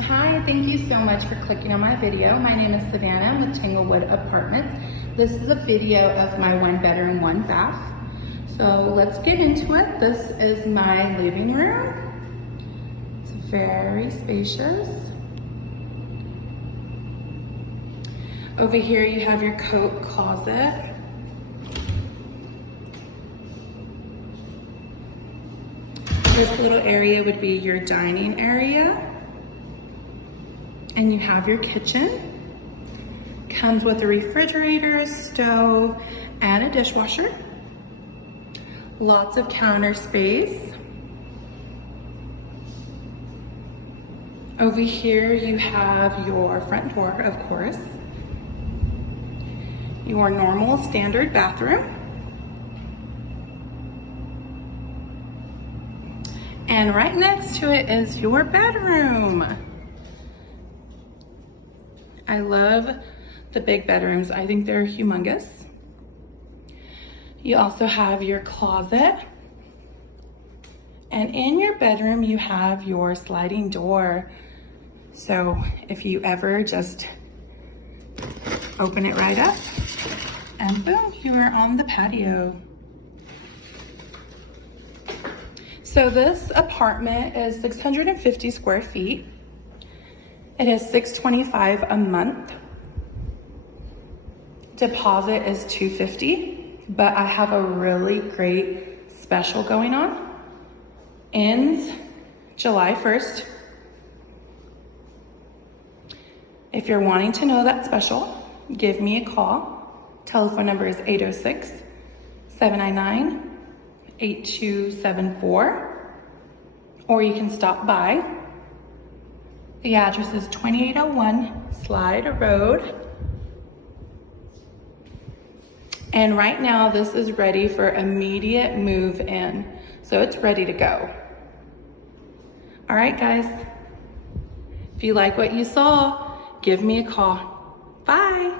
Hi, thank you so much for clicking on my video. My name is Savannah. I'm with Tanglewood Apartments. This is a video of my 1 bedroom, 1 bath. So let's get into it. This is my living room. It's very spacious. Over here you have your coat closet. This little area would be your dining area. And you have your kitchen. Comes with a refrigerator, stove, and a dishwasher. Lots of counter space. Over here you have your front door, of course. Your normal standard bathroom. And right next to it is your bedroom. I love the big bedrooms. I think they're humongous. You also have your closet. And in your bedroom, you have your sliding door. So if you ever just open it right up and boom, you are on the patio. So this apartment is 650 square feet. It is $625 a month. Deposit is $250, but I have a really great special going on. Ends July 1st. If you're wanting to know that special, give me a call. Telephone number is 806-799-8274, or you can stop by. The address is 2801 Slide Road. And right now this is ready for immediate move in. So it's ready to go. All right, guys. If you like what you saw, give me a call. Bye.